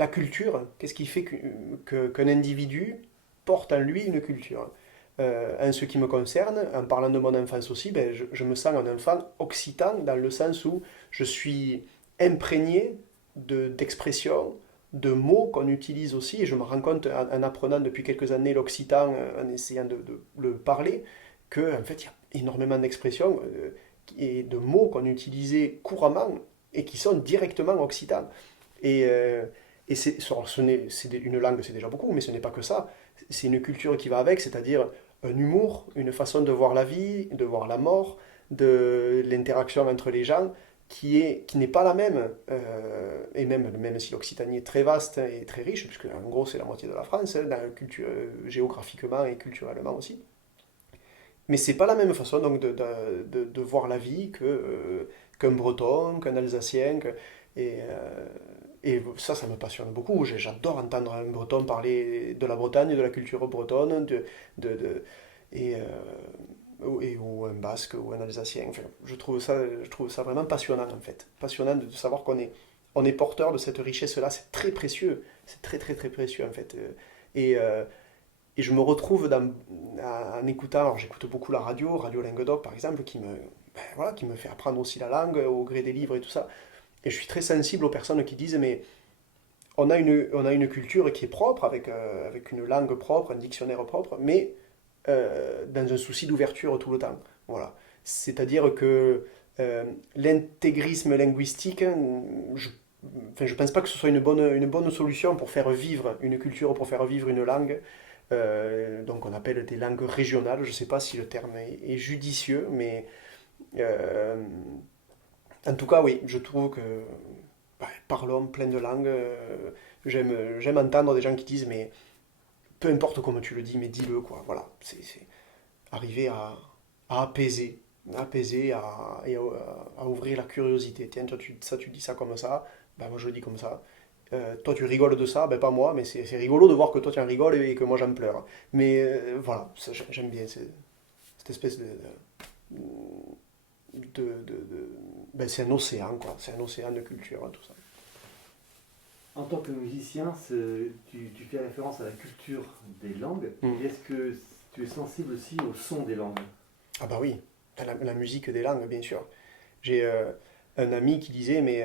la culture, qu'est-ce qui fait qu'un individu porte en lui une culture? En ce qui me concerne, en parlant de mon enfance aussi, ben, je me sens un enfant occitan dans le sens où je suis imprégné d'expressions, de mots qu'on utilise aussi, et je me rends compte en apprenant depuis quelques années l'occitan, en essayant de le parler, qu'en fait il y a énormément d'expressions et de mots qu'on utilisait couramment et qui sont directement occitans. Et, euh, et c'est une langue, c'est déjà beaucoup, mais ce n'est pas que ça. C'est une culture qui va avec, c'est-à-dire un humour, une façon de voir la vie, de voir la mort, de l'interaction entre les gens, qui n'est pas la même. Et même si l'Occitanie est très vaste et très riche, puisque en gros c'est la moitié de la France, hein, géographiquement et culturellement aussi. Mais c'est pas la même façon donc de voir la vie qu'un Breton, qu'un Alsacien. Et ça me passionne beaucoup. J'adore entendre un Breton parler de la Bretagne, de la culture bretonne, de, et, ou un Basque ou un Alsacien. Enfin, je trouve ça vraiment passionnant en fait. Passionnant de savoir on est porteur de cette richesse-là. C'est très précieux. C'est très très très précieux en fait. Et, euh, et je me retrouve en écoutant, alors j'écoute beaucoup la radio, Radio Languedoc par exemple, voilà, qui me fait apprendre aussi la langue au gré des livres et tout ça. Et je suis très sensible aux personnes qui disent, mais on a une culture qui est propre, avec une langue propre, un dictionnaire propre, mais dans un souci d'ouverture tout le temps. Voilà. C'est-à-dire que l'intégrisme linguistique, enfin, je pense pas que ce soit une bonne solution pour faire vivre une culture, pour faire vivre une langue. Donc on appelle des langues régionales. Je ne sais pas si le terme est judicieux, mais euh, en tout cas, oui, je trouve que parlons plein de langues. J'aime entendre des gens qui disent, mais peu importe comment tu le dis, mais dis-le, quoi. Voilà, c'est arriver à apaiser à ouvrir la curiosité. Tiens, toi, tu dis ça comme ça, ben moi je le dis comme ça. Toi, tu rigoles de ça, ben pas moi, mais c'est rigolo de voir que toi, tu en rigoles et que moi, j'en pleure. Mais voilà, j'aime bien cette espèce ben, c'est un océan, quoi. C'est un océan de culture, hein, tout ça. En tant que musicien, tu fais référence à la culture des langues. Mm. Et est-ce que tu es sensible aussi au son des langues? Ah bah oui, la musique des langues, bien sûr. J'ai un ami qui disait, mais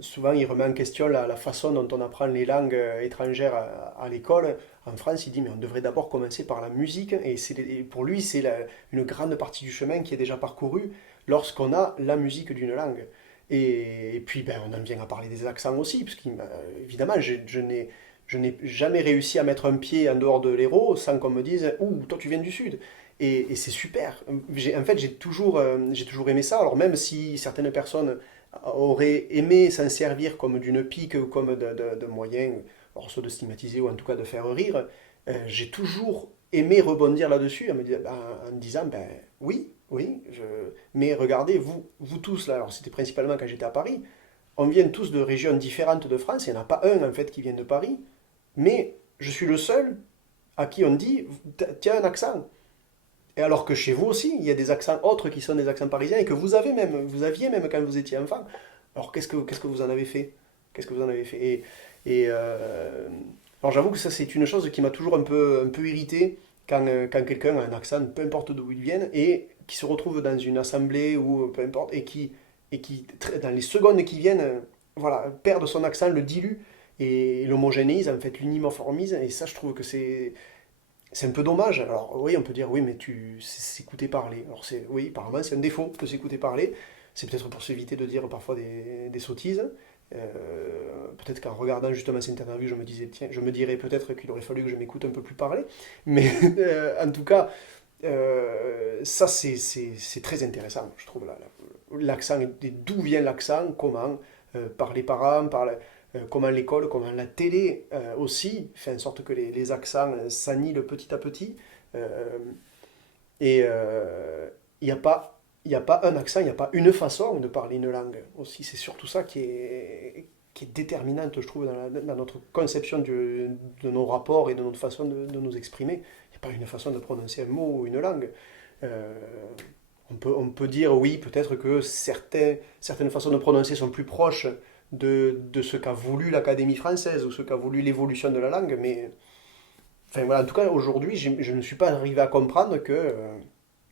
souvent il remet en question la façon dont on apprend les langues étrangères à l'école. En France, il dit, mais on devrait d'abord commencer par la musique, et pour lui, c'est une grande partie du chemin qui est déjà parcouru lorsqu'on a la musique d'une langue. Et puis, ben, on en vient à parler des accents aussi, parce qu'évidemment, je n'ai jamais réussi à mettre un pied en dehors de l'Hérault sans qu'on me dise, ouh, toi tu viens du Sud. Et c'est super. En fait, j'ai toujours aimé ça. Alors même si certaines personnes auraient aimé s'en servir comme d'une pique ou comme de moyen, alors soit de stigmatiser ou en tout cas de faire rire, j'ai toujours aimé rebondir là-dessus en me disant, ben oui, oui, mais regardez, vous tous là, alors c'était principalement quand j'étais à Paris, on vient tous de régions différentes de France, il n'y en a pas un en fait qui vient de Paris, mais je suis le seul à qui on dit, tiens un accent. Et alors que chez vous aussi, il y a des accents autres qui sont des accents parisiens et que vous aviez même quand vous étiez enfant. Alors qu'est-ce que vous en avez fait? Qu'est-ce que vous en avez fait? Alors j'avoue que ça c'est une chose qui m'a toujours un peu irrité quand quelqu'un a un accent, peu importe d'où il vienne, et qui se retrouve dans une assemblée ou peu importe, et qui dans les secondes qui viennent, voilà, perd son accent, le dilue et l'homogénéise, en fait, l'uniformise. Et ça, je trouve que c'est un peu dommage. Alors oui, on peut dire oui, mais tu s'écouter parler. Alors oui, apparemment c'est un défaut de s'écouter parler. C'est peut-être pour s'éviter de dire parfois des sottises. Peut-être qu'en regardant justement cette interview, je me disais, tiens, je me dirais peut-être qu'il aurait fallu que je m'écoute un peu plus parler. Mais en tout cas, ça c'est très intéressant, je trouve, l'accent, d'où vient l'accent, comment, par les parents, comment l'école, comment la télé aussi fait en sorte que les accents s'annihilent petit à petit. Euh, et il n'y a pas un accent, il n'y a pas une façon de parler une langue aussi. C'est surtout ça qui est déterminante, je trouve, dans notre conception de nos rapports et de notre façon de nous exprimer. Il n'y a pas une façon de prononcer un mot ou une langue. Euh, on peut dire, oui, peut-être que certaines façons de prononcer sont plus proches de ce qu'a voulu l'Académie française ou ce qu'a voulu l'évolution de la langue, mais enfin, voilà, en tout cas, aujourd'hui, je ne suis pas arrivé à comprendre que,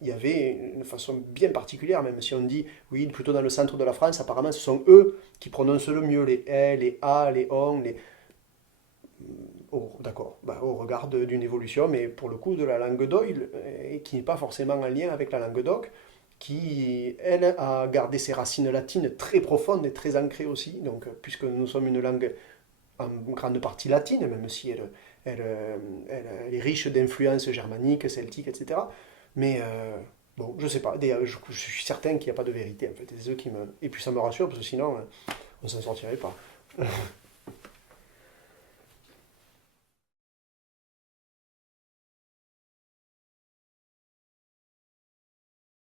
il y avait une façon bien particulière, même si on dit, oui, plutôt dans le centre de la France, apparemment, ce sont eux qui prononcent le mieux les « les « a », les « on », les... Oh, d'accord, bah, au regard d'une évolution, mais pour le coup de la langue d'Oïl, et qui n'est pas forcément en lien avec la langue d'oc, qui, elle, a gardé ses racines latines très profondes et très ancrées aussi, donc, puisque nous sommes une langue en grande partie latine, même si elle est riche d'influences germaniques, celtiques, etc. Mais bon, je sais pas. Je suis certain qu'il n'y a pas de vérité, en fait. Et, et puis ça me rassure, parce que sinon, on s'en sortirait pas.